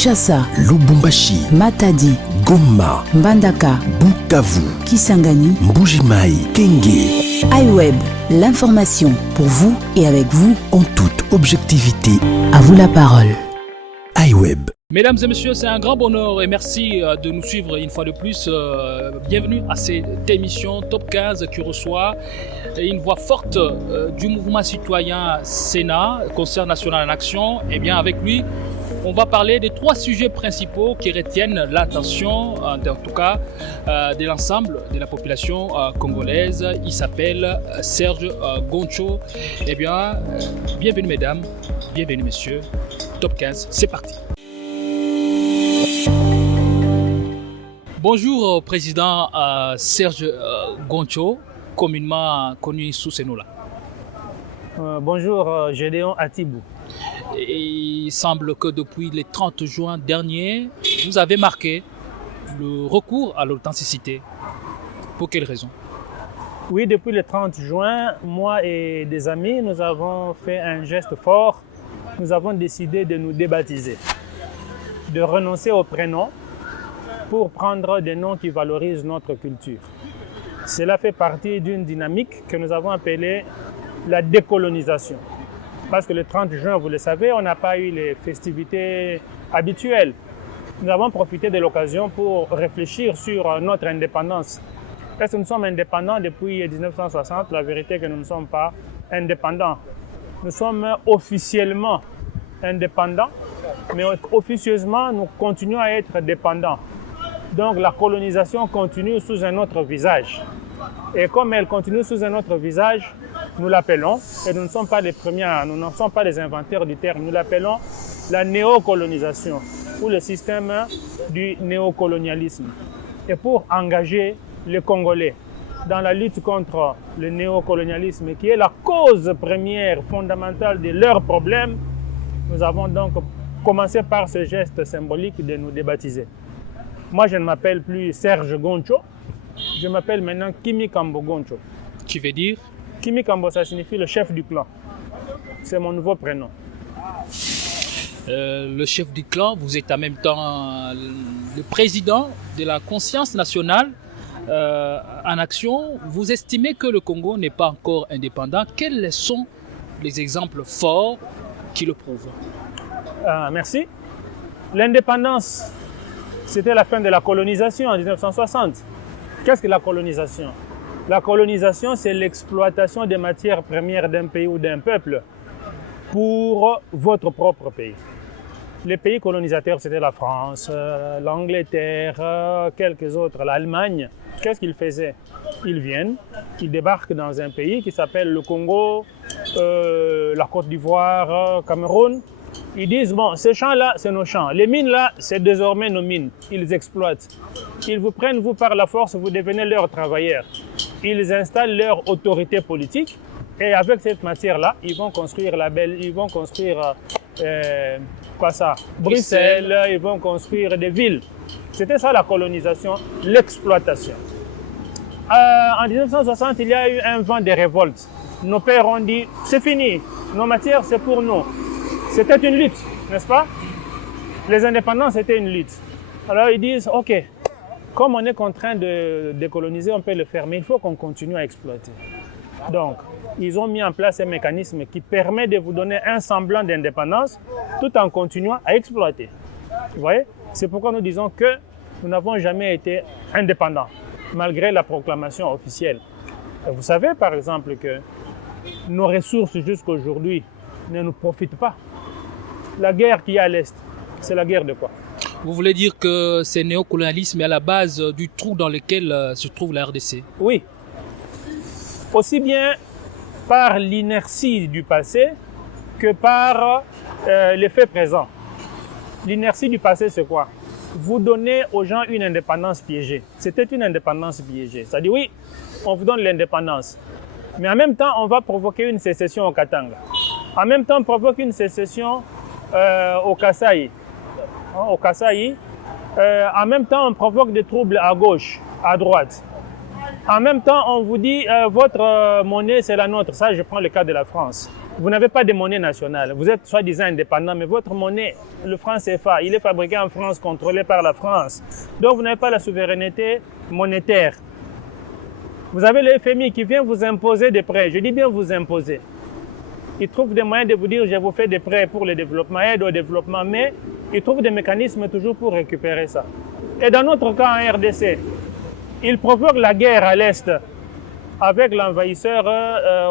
Kinshasa, Lubumbashi, Matadi, Goma, Mbandaka, Bukavu, Kisangani, Mbujimai, Kenge. iWeb, l'information pour vous et avec vous En toute objectivité, À vous la parole. iWeb. Mesdames et messieurs, c'est un grand bonheur et merci de nous suivre une fois de plus. Bienvenue à cette émission Top 15 qui reçoit une voix forte du mouvement citoyen Sénat, Concert national en action. Et bien avec lui, on va parler des 3 sujets principaux qui retiennent l'attention, en tout cas, de l'ensemble de la population congolaise. Il s'appelle Serge Goncho. Eh bien, bienvenue mesdames, bienvenue messieurs. Top 15, c'est parti. Bonjour président Serge Goncho, communément connu sous ce nom-là. Bonjour Gédéon Atibou. Et il semble que depuis le 30 juin dernier, vous avez marqué le recours à l'authenticité. Pour quelle raison? Oui, depuis le 30 juin, moi et des amis, nous avons fait un geste fort. Nous avons décidé de nous débaptiser, de renoncer aux prénoms pour prendre des noms qui valorisent notre culture. Cela fait partie d'une dynamique que nous avons appelée la décolonisation. Parce que le 30 juin, vous le savez, on n'a pas eu les festivités habituelles. Nous avons profité de l'occasion pour réfléchir sur notre indépendance. Est-ce que nous sommes indépendants depuis 1960? La vérité est que nous ne sommes pas indépendants. Nous sommes officiellement indépendants, mais officieusement, nous continuons à être dépendants. Donc la colonisation continue sous un autre visage. Et comme elle continue sous un autre visage, nous l'appelons, et nous ne sommes pas les premiers, nous ne sommes pas les inventeurs du terme, nous l'appelons la néocolonisation ou le système du néocolonialisme. Et pour engager les Congolais dans la lutte contre le néocolonialisme, qui est la cause première, fondamentale de leurs problèmes, nous avons donc commencé par ce geste symbolique de nous débaptiser. Moi, je ne m'appelle plus Serge Goncho, je m'appelle maintenant Kimi Kambo Goncho. Qui veut dire? Kimi Kambo, ça signifie le chef du clan. C'est mon nouveau prénom. Le chef du clan, vous êtes en même temps le président de la conscience nationale en action. Vous estimez que le Congo n'est pas encore indépendant. Quels sont les exemples forts qui le prouvent? Merci. L'indépendance, c'était la fin de la colonisation en 1960. Qu'est-ce que la colonisation? La colonisation, c'est l'exploitation des matières premières d'un pays ou d'un peuple pour votre propre pays. Les pays colonisateurs, c'était la France, l'Angleterre, quelques autres, l'Allemagne. Qu'est-ce qu'ils faisaient? Ils viennent, ils débarquent dans un pays qui s'appelle le Congo, la Côte d'Ivoire, Cameroun. Ils disent, bon, ces champs-là, c'est nos champs. Les mines-là, c'est désormais nos mines. Ils exploitent. Ils vous prennent, vous, par la force, vous devenez leurs travailleurs. Ils installent leur autorité politique. Et avec cette matière-là, ils vont construire Bruxelles, ils vont construire des villes. C'était ça la colonisation, l'exploitation. En 1960, il y a eu un vent de révolte. Nos pères ont dit, c'est fini, nos matières, c'est pour nous. C'était une lutte, n'est-ce pas? Les indépendants, c'était une lutte. Alors ils disent, ok, comme on est contraint de décoloniser, on peut le faire, mais il faut qu'on continue à exploiter. Donc, ils ont mis en place un mécanisme qui permet de vous donner un semblant d'indépendance tout en continuant à exploiter. Vous voyez? C'est pourquoi nous disons que nous n'avons jamais été indépendants, malgré la proclamation officielle. Et vous savez, par exemple, que nos ressources jusqu'à aujourd'hui ne nous profitent pas. La guerre qu'il y a à l'Est, c'est la guerre de quoi? Vous voulez dire que ce néocolonialisme est à la base du trou dans lequel se trouve la RDC? Oui. Aussi bien par l'inertie du passé que par l'effet présent. L'inertie du passé, c'est quoi? Vous donnez aux gens une indépendance piégée. C'était une indépendance piégée. C'est-à-dire, oui, on vous donne l'indépendance. Mais en même temps, on va provoquer une sécession au Katanga. En même temps, on provoque une sécession au Kasaï. Au Kasaï. En même temps, on provoque des troubles à gauche, à droite. En même temps, on vous dit votre monnaie, c'est la nôtre. Ça, je prends le cas de la France. Vous n'avez pas de monnaie nationale. Vous êtes soi-disant indépendant, mais votre monnaie, le franc CFA, il est fabriqué en France, contrôlé par la France. Donc vous n'avez pas la souveraineté monétaire. Vous avez le FMI qui vient vous imposer des prêts. Je dis bien vous imposer. Il trouve des moyens de vous dire, je vous fais des prêts pour le développement, aide au développement, mais il trouve des mécanismes toujours pour récupérer ça. Et dans notre cas en RDC, il provoque la guerre à l'Est avec l'envahisseur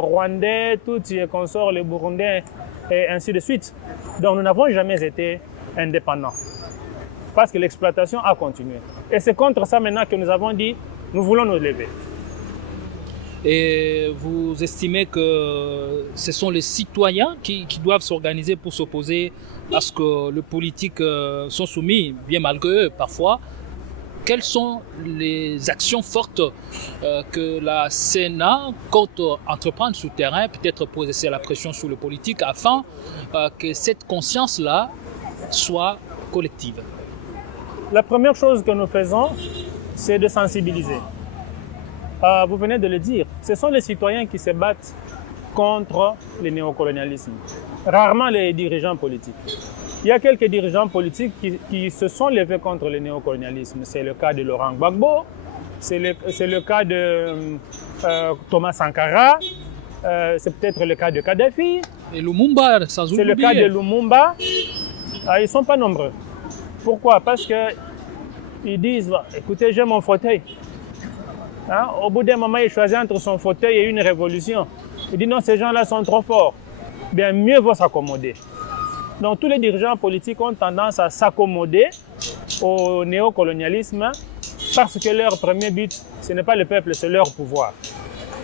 rwandais, tout et consorts, les Burundais, et ainsi de suite. Donc nous n'avons jamais été indépendants, parce que l'exploitation a continué. Et c'est contre ça maintenant que nous avons dit, nous voulons nous lever. Et vous estimez que ce sont les citoyens qui doivent s'organiser pour s'opposer à ce que les politiques sont soumis, bien malgré eux parfois. Quelles sont les actions fortes que la Sénat compte entreprendre sur le terrain, peut-être pour exercer la pression sur le politique, afin que cette conscience-là soit collective? La première chose que nous faisons, c'est de sensibiliser. Vous venez de le dire, ce sont les citoyens qui se battent contre le néocolonialisme, rarement les dirigeants politiques. Il y a quelques dirigeants politiques qui se sont levés contre le néocolonialisme. C'est le cas de Laurent Gbagbo, c'est le cas de Thomas Sankara, c'est peut-être le cas de Kadhafi. Et Lumumba, sans oublier. C'est le cas de Lumumba. Ils ne sont pas nombreux. Pourquoi? Parce qu'ils disent, écoutez, j'ai mon fauteuil. Au bout d'un moment, il choisit entre son fauteuil et une révolution. Il dit non, ces gens-là sont trop forts. Bien, mieux vaut s'accommoder. Donc, tous les dirigeants politiques ont tendance à s'accommoder au néocolonialisme parce que leur premier but, ce n'est pas le peuple, c'est leur pouvoir.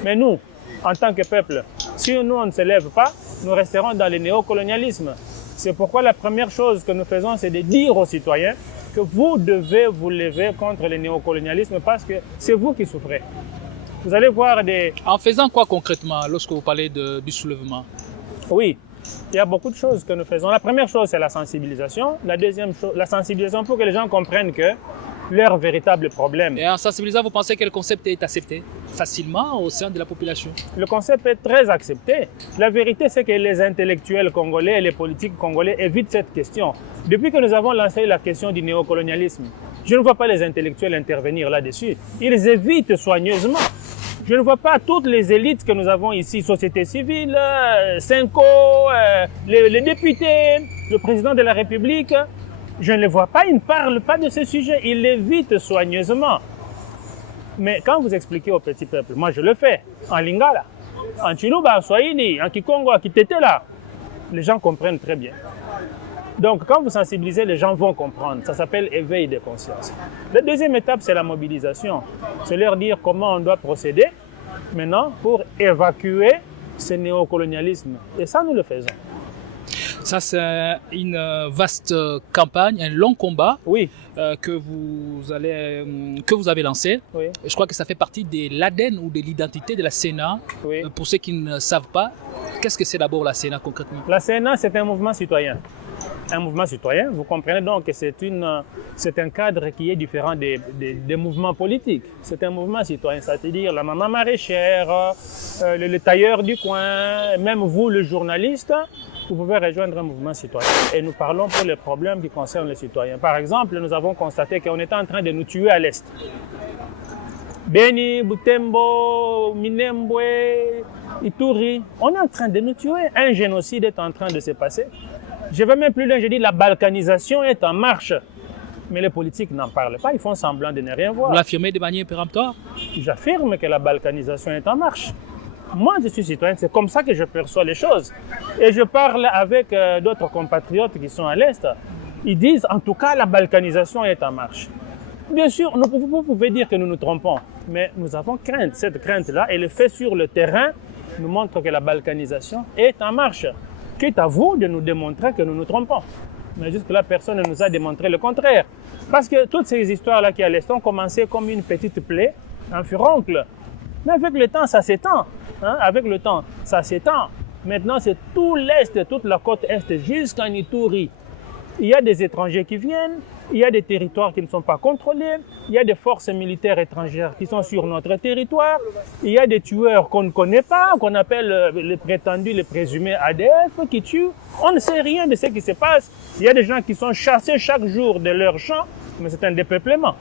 Mais nous, en tant que peuple, si nous, on ne se lève pas, nous resterons dans le néocolonialisme. C'est pourquoi la première chose que nous faisons, c'est de dire aux citoyens que vous devez vous lever contre le néocolonialisme parce que c'est vous qui souffrez. Vous allez voir des... En faisant quoi concrètement lorsque vous parlez du soulèvement? Oui, il y a beaucoup de choses que nous faisons. La première chose, c'est la sensibilisation. La deuxième chose, la sensibilisation pour que les gens comprennent que leur véritable problème... Et en sensibilisant, vous pensez que le concept est accepté facilement au sein de la population? Le concept est très accepté. La vérité, c'est que les intellectuels congolais et les politiques congolais évitent cette question. Depuis que nous avons lancé la question du néocolonialisme, je ne vois pas les intellectuels intervenir là-dessus. Ils évitent soigneusement. Je ne vois pas toutes les élites que nous avons ici, société civile, Senko, les députés, le président de la République. Je ne les vois pas, ils ne parlent pas de ce sujet, ils l'évitent soigneusement. Mais quand vous expliquez au petit peuple, moi je le fais, en Lingala, en Chiluba, en Swahili, en Kikongo, en Kitetela, les gens comprennent très bien. Donc quand vous sensibilisez, les gens vont comprendre. Ça s'appelle éveil de conscience. La deuxième étape, c'est la mobilisation. C'est leur dire comment on doit procéder maintenant pour évacuer ce néocolonialisme. Et ça, nous le faisons. Ça, c'est une vaste campagne, un long combat oui. Que vous avez lancé. Oui. Je crois que ça fait partie de l'ADN ou de l'identité de la Sénat. Oui. Pour ceux qui ne savent pas, qu'est-ce que c'est d'abord la Sénat concrètement? La Sénat, c'est un mouvement citoyen. Un mouvement citoyen, vous comprenez donc que c'est un cadre qui est différent des mouvements politiques. C'est un mouvement citoyen, c'est-à-dire la maman maraîchère, le tailleur du coin, même vous, le journaliste, vous pouvez rejoindre un mouvement citoyen. Et nous parlons pour les problèmes qui concernent les citoyens. Par exemple, nous avons constaté qu'on était en train de nous tuer à l'Est. Beni, Butembo, Minembwe, Ituri, on est en train de nous tuer. Un génocide est en train de se passer. Je vais même plus loin, je dis la balkanisation est en marche. Mais les politiques n'en parlent pas, ils font semblant de ne rien voir. Vous l'affirmez de manière péremptoire? J'affirme que la balkanisation est en marche. Moi, je suis citoyen, c'est comme ça que je perçois les choses. Et je parle avec d'autres compatriotes qui sont à l'Est. Ils disent, en tout cas, la balkanisation est en marche. Bien sûr, vous pouvez dire que nous nous trompons, mais nous avons crainte. Cette crainte-là, et le fait sur le terrain nous montre que la balkanisation est en marche. Quitte à vous de nous démontrer que nous nous trompons. Mais jusque-là, personne ne nous a démontré le contraire. Parce que toutes ces histoires-là qui à l'Est ont commencé comme une petite plaie, un furoncle. Mais avec le temps, ça s'étend. Avec le temps, ça s'étend. Maintenant, c'est tout l'Est, toute la côte Est jusqu'en Ituri. il y a des étrangers qui viennent, il y a des territoires qui ne sont pas contrôlés, il y a des forces militaires étrangères qui sont sur notre territoire, il y a des tueurs qu'on ne connaît pas, qu'on appelle les prétendus, les présumés ADF, qui tuent. On ne sait rien de ce qui se passe. Il y a des gens qui sont chassés chaque jour de leurs champs, mais c'est un dépeuplement.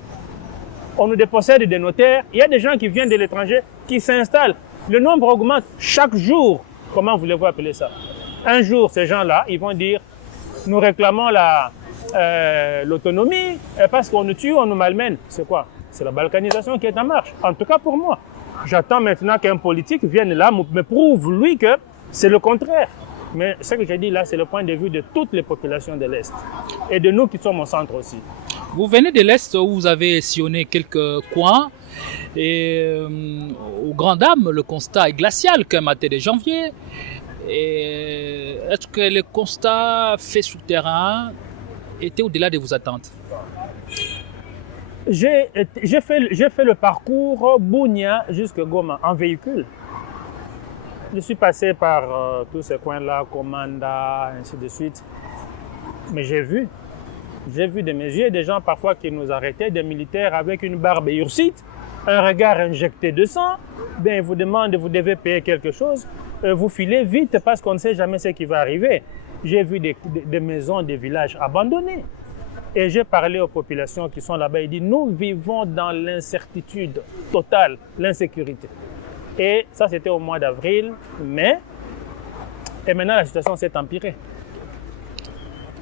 On nous dépossède des notaires, il y a des gens qui viennent de l'étranger, qui s'installent. Le nombre augmente chaque jour. Comment voulez-vous appeler ça? Un jour, ces gens-là, ils vont dire, nous réclamons l'autonomie parce qu'on nous tue, on nous malmène. C'est quoi? C'est la balkanisation qui est en marche. En tout cas pour moi. J'attends maintenant qu'un politique vienne là, me prouve lui que c'est le contraire. Mais ce que j'ai dit là, c'est le point de vue de toutes les populations de l'Est. Et de nous qui sommes au centre aussi. Vous venez de l'Est où vous avez sillonné quelques coins. Et aux grandes dames, le constat est glacial qu'un matin de janvier. Est-ce que les constats faits sur le terrain étaient au-delà de vos attentes? J'ai fait le parcours Bunia jusqu'à Goma en véhicule. Je suis passé par tous ces coins-là, Komanda, ainsi de suite. Mais j'ai vu de mes yeux des gens parfois qui nous arrêtaient, des militaires avec une barbe hirsute, un regard injecté de sang. Bien, ils vous demandent, vous devez payer quelque chose. Vous filez vite parce qu'on ne sait jamais ce qui va arriver. J'ai vu des maisons, des villages abandonnés. Et j'ai parlé aux populations qui sont là-bas. Ils disent, nous vivons dans l'incertitude totale, l'insécurité. Et ça, c'était au mois d'avril, mai. Et maintenant, la situation s'est empirée.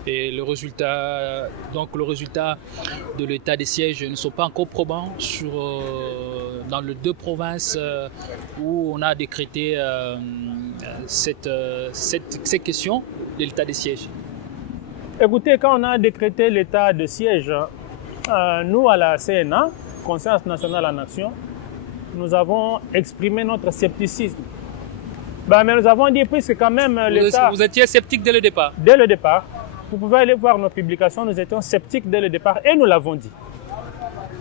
Et le résultat de l'état des sièges ne sont pas encore probants dans les deux provinces où on a décrété cette question de l'état des sièges. Écoutez, quand on a décrété l'état de siège, nous à la CNA, Conscience nationale en action, nous avons exprimé notre scepticisme. Mais nous avons dit, puisque quand même l'État... Vous étiez sceptique dès le départ? Dès le départ. Vous pouvez aller voir nos publications, nous étions sceptiques dès le départ et nous l'avons dit.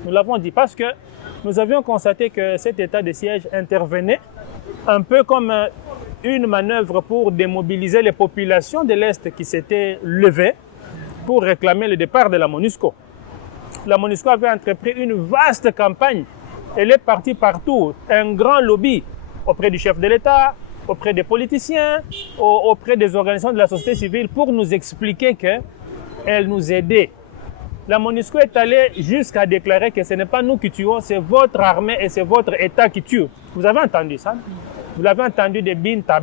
Nous l'avons dit parce que nous avions constaté que cet état de siège intervenait un peu comme une manœuvre pour démobiliser les populations de l'Est qui s'étaient levées pour réclamer le départ de la MONUSCO. La MONUSCO avait entrepris une vaste campagne. Elle est partie partout, un grand lobby auprès du chef de l'État, auprès des politiciens, auprès des organisations de la société civile pour nous expliquer qu'elle nous aidait. La MONUSCO est allée jusqu'à déclarer que ce n'est pas nous qui tuons, c'est votre armée et c'est votre État qui tue. Vous avez entendu ça? Vous l'avez entendu de Binta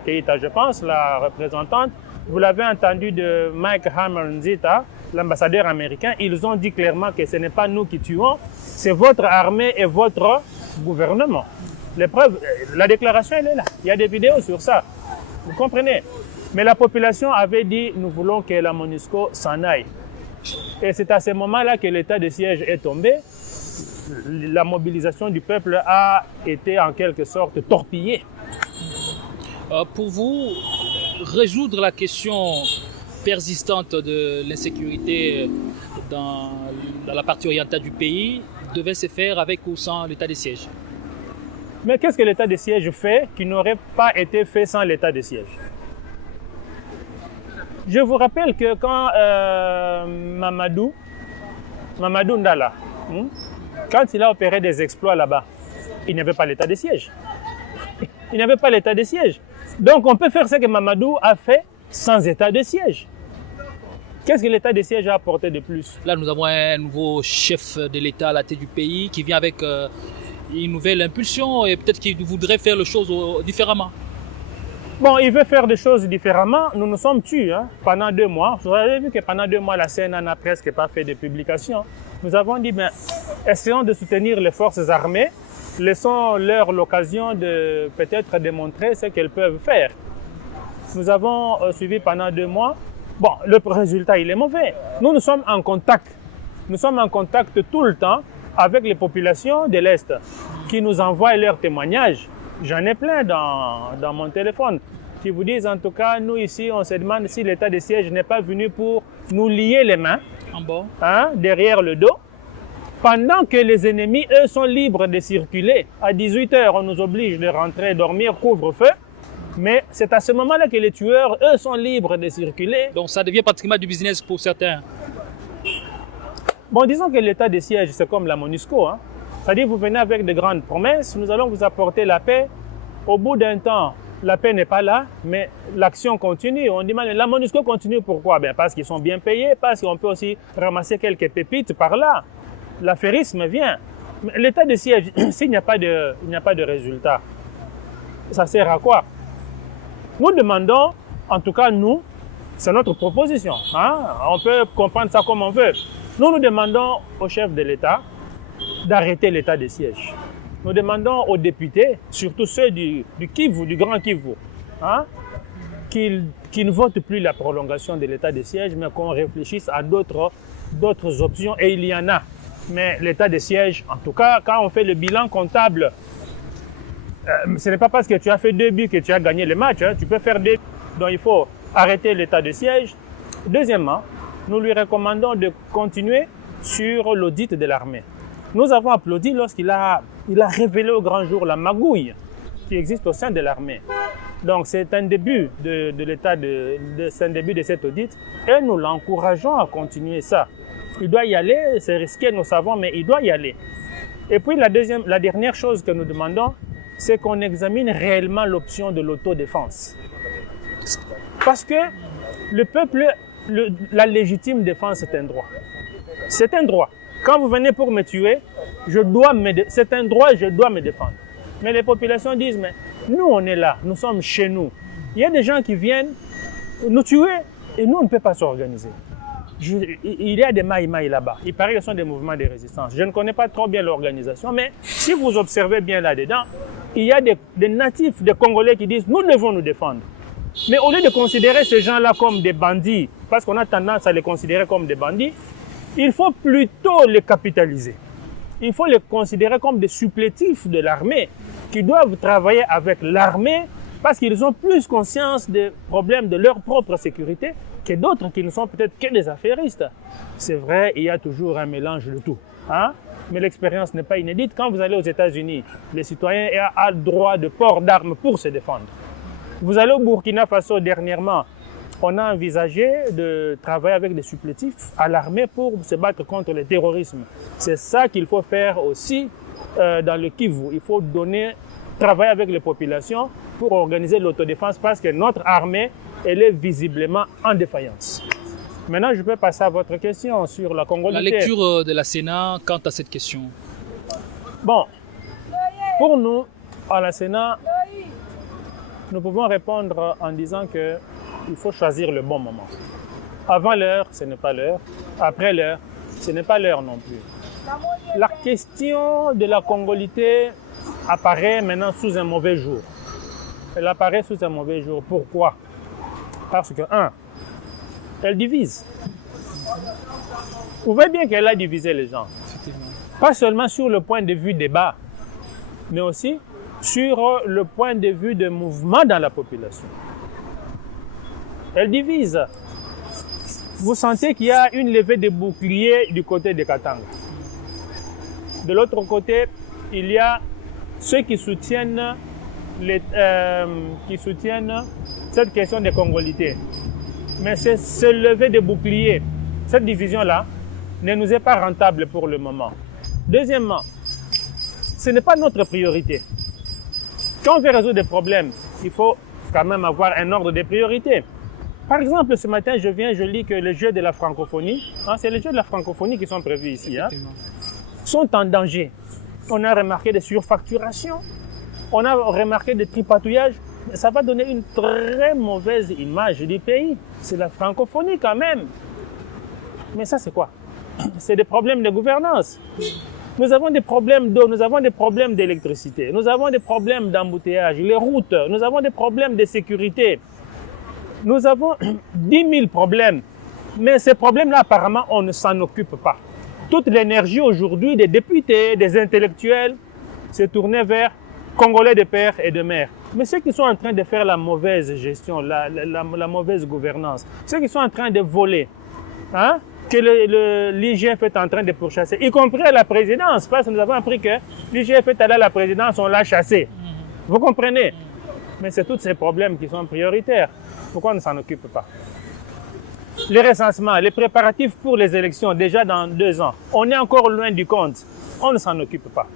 Keïta, je pense, la représentante. Vous l'avez entendu de Mike Hammer Nzita, l'ambassadeur américain. Ils ont dit clairement que ce n'est pas nous qui tuons, c'est votre armée et votre gouvernement. Les preuves, la déclaration, elle est là. Il y a des vidéos sur ça. Vous comprenez? Mais la population avait dit, nous voulons que la MONUSCO s'en aille. Et c'est à ce moment-là que l'état de siège est tombé. La mobilisation du peuple a été en quelque sorte torpillée. Pour vous, résoudre la question persistante de l'insécurité dans la partie orientale du pays devait se faire avec ou sans l'état de siège. Mais qu'est-ce que l'état de siège fait qui n'aurait pas été fait sans l'état de siège? Je vous rappelle que quand Mamadou Ndala, quand il a opéré des exploits là-bas, il n'y avait pas l'état de siège. Il n'y avait pas l'état de siège. Donc on peut faire ce que Mamadou a fait sans état de siège. Qu'est-ce que l'état de siège a apporté de plus? Là, nous avons un nouveau chef de l'État à la tête du pays qui vient avec une nouvelle impulsion et peut-être qu'il voudrait faire les choses différemment. Bon, il veut faire des choses différemment. Nous nous sommes tus pendant 2 mois. Vous avez vu que pendant 2 mois, la CNA n'a presque pas fait de publication. Nous avons dit, essayons de soutenir les forces armées. Laissons-leur l'occasion de peut-être démontrer ce qu'elles peuvent faire. Nous avons suivi pendant 2 mois. Bon, le résultat, il est mauvais. Nous sommes en contact. Nous sommes en contact tout le temps avec les populations de l'Est qui nous envoient leurs témoignages. J'en ai plein dans mon téléphone qui vous disent, en tout cas, nous ici, on se demande si l'état de siège n'est pas venu pour nous lier les mains derrière le dos, pendant que les ennemis, eux, sont libres de circuler. À 18h, on nous oblige de rentrer dormir, couvre-feu. Mais c'est à ce moment-là que les tueurs, eux, sont libres de circuler. Donc ça devient pratiquement du business pour certains. Bon, disons que l'état de siège, c'est comme la MONUSCO. Hein. C'est-à-dire, vous venez avec de grandes promesses, nous allons vous apporter la paix. Au bout d'un temps, la paix n'est pas là, mais l'action continue. On dit, mais la MONUSCO continue, pourquoi? Bien, parce qu'ils sont bien payés, parce qu'on peut aussi ramasser quelques pépites par là. L'affairisme vient. Mais l'état de siège, s'il n'y a pas de résultat, ça sert à quoi? Nous demandons, en tout cas nous, c'est notre proposition. Hein? On peut comprendre ça comme on veut. Nous demandons au chef de l'État d'arrêter l'état de siège. Nous demandons aux députés, surtout ceux du Kivu, du Grand Kivu, hein, qu'ils ne votent plus la prolongation de l'état de siège, mais qu'on réfléchisse à d'autres options, et il y en a. Mais l'état de siège, en tout cas, quand on fait le bilan comptable, ce n'est pas parce que tu as fait 2 buts que tu as gagné le match. Hein. Tu peux faire 2 buts. Donc il faut arrêter l'état de siège. Deuxièmement, nous lui recommandons de continuer sur l'audit de l'armée. Nous avons applaudi lorsqu'il a révélé au grand jour la magouille qui existe au sein de l'armée. Donc c'est un début c'est un début de cet audit et nous l'encourageons à continuer ça. Il doit y aller, c'est risqué, nous savons, mais il doit y aller. Et puis la dernière chose que nous demandons, c'est qu'on examine réellement l'option de l'autodéfense. Parce que le peuple, la légitime défense, c'est un droit. C'est un droit. Quand vous venez pour me tuer, c'est un droit, je dois me défendre. Mais les populations disent, mais nous on est là, nous sommes chez nous. Il y a des gens qui viennent nous tuer et nous on ne peut pas s'organiser. Il y a des maïmaï là-bas. Il paraît que ce sont des mouvements de résistance. Je ne connais pas trop bien l'organisation, mais si vous observez bien là-dedans, il y a des natifs, des Congolais qui disent « nous devons nous défendre ». Mais au lieu de considérer ces gens-là comme des bandits, parce qu'on a tendance à les considérer comme des bandits, il faut plutôt les capitaliser. Il faut les considérer comme des supplétifs de l'armée qui doivent travailler avec l'armée parce qu'ils ont plus conscience des problèmes de leur propre sécurité que d'autres qui ne sont peut-être que des affairistes. C'est vrai, il y a toujours un mélange de tout. Hein? Mais l'expérience n'est pas inédite. Quand vous allez aux États-Unis, les citoyens ont le droit de port d'armes pour se défendre. Vous allez au Burkina Faso dernièrement, on a envisagé de travailler avec des supplétifs à l'armée pour se battre contre le terrorisme. C'est ça qu'il faut faire aussi dans le Kivu. Il faut travailler avec les populations pour organiser l'autodéfense parce que notre armée, elle est visiblement en défaillance. Maintenant, je peux passer à votre question sur la congolité. La lecture de la Sénat quant à cette question. Bon, pour nous, à la Sénat, nous pouvons répondre en disant qu'il faut choisir le bon moment. Avant l'heure, ce n'est pas l'heure. Après l'heure, ce n'est pas l'heure non plus. La question de la congolité apparaît maintenant sous un mauvais jour. Elle apparaît sous un mauvais jour. Pourquoi? Parce que, elle divise. Vous voyez bien qu'elle a divisé les gens. Pas seulement sur le point de vue débat, mais aussi sur le point de vue de mouvement dans la population. Elle divise. Vous sentez qu'il y a une levée de boucliers du côté de Katanga. De l'autre côté, il y a ceux qui soutiennent cette question de congolité. Mais ce lever de boucliers, cette division-là, ne nous est pas rentable pour le moment. Deuxièmement, ce n'est pas notre priorité. Quand on veut résoudre des problèmes, il faut quand même avoir un ordre de priorité. Par exemple, ce matin, je lis que les Jeux de la francophonie, c'est les Jeux de la francophonie qui sont prévus ici, sont en danger. On a remarqué des surfacturations, on a remarqué des tripatouillages. Ça va donner une très mauvaise image du pays. C'est la francophonie quand même. Mais ça, c'est quoi? C'est des problèmes de gouvernance. Nous avons des problèmes d'eau, nous avons des problèmes d'électricité, nous avons des problèmes d'embouteillage, les routes, nous avons des problèmes de sécurité. Nous avons 10 000 problèmes. Mais ces problèmes-là, apparemment, on ne s'en occupe pas. Toute l'énergie aujourd'hui des députés, des intellectuels, s'est tournée vers Congolais de père et de mère. Mais ceux qui sont en train de faire la mauvaise gestion, la mauvaise gouvernance, ceux qui sont en train de voler, que l'IGF est en train de pourchasser, y compris à la présidence, parce que nous avons appris que l'IGF est allé à la présidence, on l'a chassé. Vous comprenez? Mais c'est tous ces problèmes qui sont prioritaires. Pourquoi on ne s'en occupe pas? Le recensement, les préparatifs pour les élections, déjà dans 2 ans. On est encore loin du compte. On ne s'en occupe pas.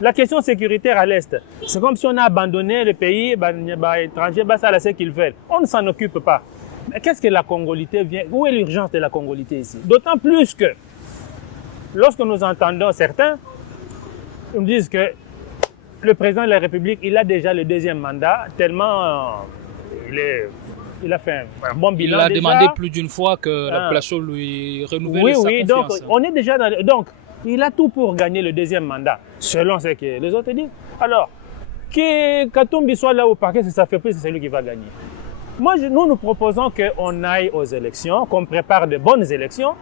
La question sécuritaire à l'Est, c'est comme si on a abandonné le pays, étranger, ça là, ce qu'ils veulent. On ne s'en occupe pas. Mais qu'est-ce que la congolité vient? Où est l'urgence de la congolité ici? D'autant plus que, lorsque nous entendons certains, ils nous disent que le président de la République, il a déjà le 2e mandat, tellement il a fait un bon bilan. Il a déjà demandé plus d'une fois que la population lui renouvelle sa confiance. Donc on est déjà dans... Donc, il a tout pour gagner le 2e mandat, selon ce que les autres disent. Alors, que Katumbi soit là au parquet, si ça fait plus, c'est celui qui va gagner. Nous proposons qu'on aille aux élections, qu'on prépare de bonnes élections.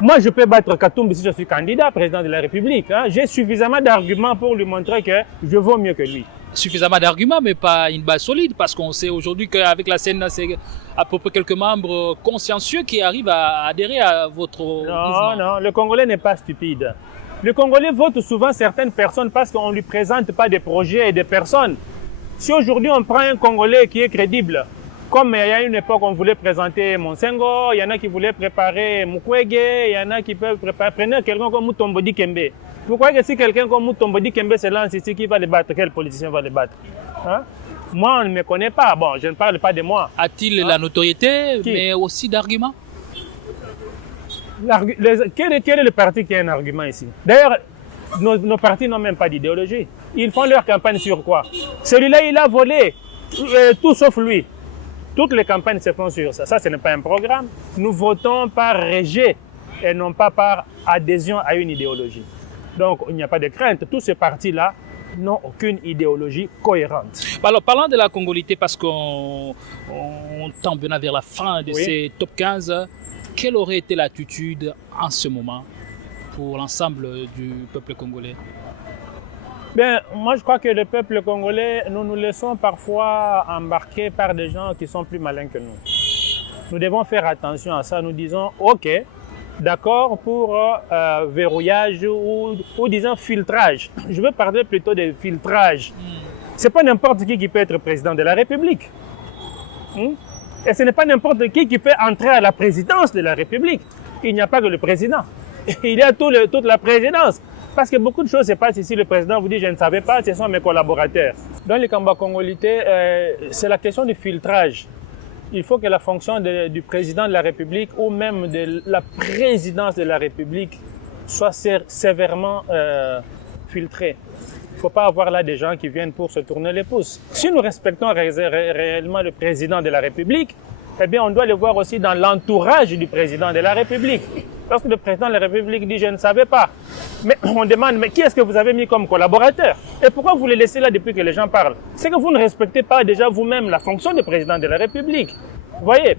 Moi, je peux battre Katumbi si je suis candidat, président de la République. Hein. J'ai suffisamment d'arguments pour lui montrer que je vaux mieux que lui. Suffisamment d'arguments, mais pas une base solide, parce qu'on sait aujourd'hui qu'avec la scène, c'est à peu près quelques membres consciencieux qui arrivent à adhérer à votre mouvement. Non, le Congolais n'est pas stupide. Le Congolais vote souvent certaines personnes parce qu'on ne lui présente pas des projets et des personnes. Si aujourd'hui on prend un Congolais qui est crédible, comme il y a une époque on voulait présenter Monsengo, il y en a qui voulaient préparer Mukwege, il y en a qui peuvent préparer, prenez quelqu'un comme Mutombodi Kembe. Vous croyez que si quelqu'un comme Mutombodi Kembe se lance ici, qui va le battre? Quel politicien va le battre? Hein? Moi, on ne me connaît pas. Bon, je ne parle pas de moi. A-t-il la notoriété, mais aussi d'arguments? Quel est le parti qui a un argument ici? D'ailleurs, nos partis n'ont même pas d'idéologie. Ils font leur campagne sur quoi? Celui-là, il a volé, tout sauf lui. Toutes les campagnes se font sur ça. Ça, ce n'est pas un programme. Nous votons par rejet et non pas par adhésion à une idéologie. Donc, il n'y a pas de crainte. Tous ces partis-là n'ont aucune idéologie cohérente. Alors, parlant de la congolité, parce qu'on tend bien vers la fin de ces top 15, quelle aurait été l'attitude en ce moment pour l'ensemble du peuple congolais? Bien, moi, je crois que le peuple congolais, nous nous laissons parfois embarquer par des gens qui sont plus malins que nous. Nous devons faire attention à ça. Nous disons, OK, d'accord pour verrouillage ou disons filtrage. Je veux parler plutôt de filtrage. Ce n'est pas n'importe qui peut être président de la République. Et ce n'est pas n'importe qui peut entrer à la présidence de la République. Il n'y a pas que le président. Il y a toute la présidence. Parce que beaucoup de choses se passent ici. Le président vous dit, je ne savais pas, ce sont mes collaborateurs. Dans les combats congolais, c'est la question du filtrage. Il faut que la fonction du président de la République ou même de la présidence de la République soit sévèrement filtrée. Il ne faut pas avoir là des gens qui viennent pour se tourner les pouces. Si nous respectons réellement le président de la République, eh bien, on doit le voir aussi dans l'entourage du président de la République. Lorsque le président de la République dit « je ne savais pas », mais on demande « mais qui est-ce que vous avez mis comme collaborateur ?» Et pourquoi vous les laissez là depuis que les gens parlent? C'est que vous ne respectez pas déjà vous-même la fonction de président de la République. Vous voyez,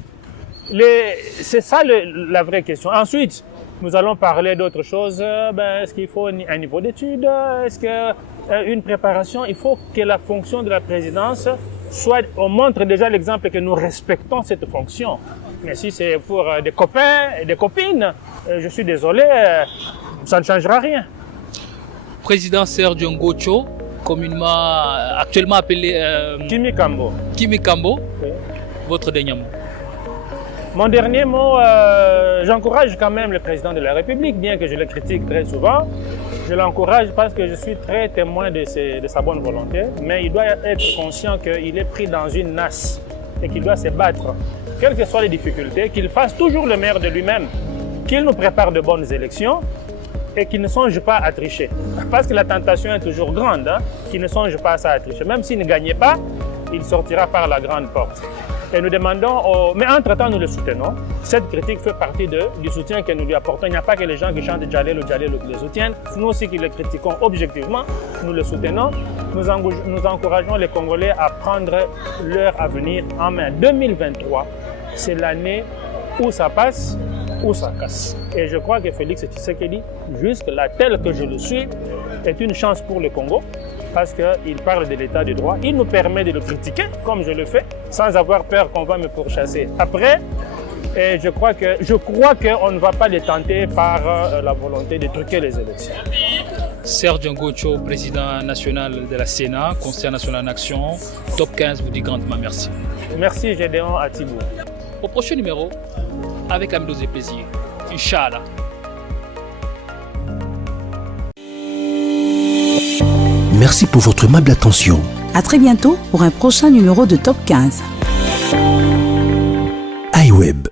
c'est ça la vraie question. Ensuite, nous allons parler d'autres choses. Est-ce qu'il faut un niveau d'études? Est-ce qu'une préparation? Il faut que la fonction de la présidence soit... On montre déjà l'exemple que nous respectons cette fonction. Mais si c'est pour des copains et des copines, je suis désolé, ça ne changera rien. Président Serge Ngocho, communément actuellement appelé Kimi Kambo. Kimi Kambo, Oui. Votre dernier mot. Mon dernier mot, j'encourage quand même le président de la République, bien que je le critique très souvent. Je l'encourage parce que je suis très témoin de sa bonne volonté, mais il doit être conscient qu'il est pris dans une nasse et qu'il doit se battre. Quelles que soient les difficultés, qu'il fasse toujours le meilleur de lui-même, qu'il nous prépare de bonnes élections et qu'il ne songe pas à tricher. Parce que la tentation est toujours grande, qu'il ne songe pas à ça à tricher. Même s'il ne gagnait pas, il sortira par la grande porte. Et nous demandons, mais entre-temps nous le soutenons. Cette critique fait partie du soutien que nous lui apportons. Il n'y a pas que les gens qui chantent Djalé le soutiennent. Nous aussi qui le critiquons objectivement, nous le soutenons. Nous encourageons les Congolais à prendre leur avenir en main. 2023, c'est l'année où ça passe, où ça casse. Et je crois que Félix Tshisekedi, jusque-là, tel que je le suis, est une chance pour le Congo. Parce qu'il parle de l'état de droit. Il nous permet de le critiquer, comme je le fais, sans avoir peur qu'on va me pourchasser après. Et je crois qu'on ne va pas les tenter par la volonté de truquer les élections. Serge Ngocho, président national de la Sénat, Conseil national en action. Top 15 vous dit grandement merci. Merci Gédéon Atibou. Au prochain numéro, avec Amidos et plaisir. Inch'Allah. Merci pour votre aimable attention. À très bientôt pour un prochain numéro de Top 15. iWeb.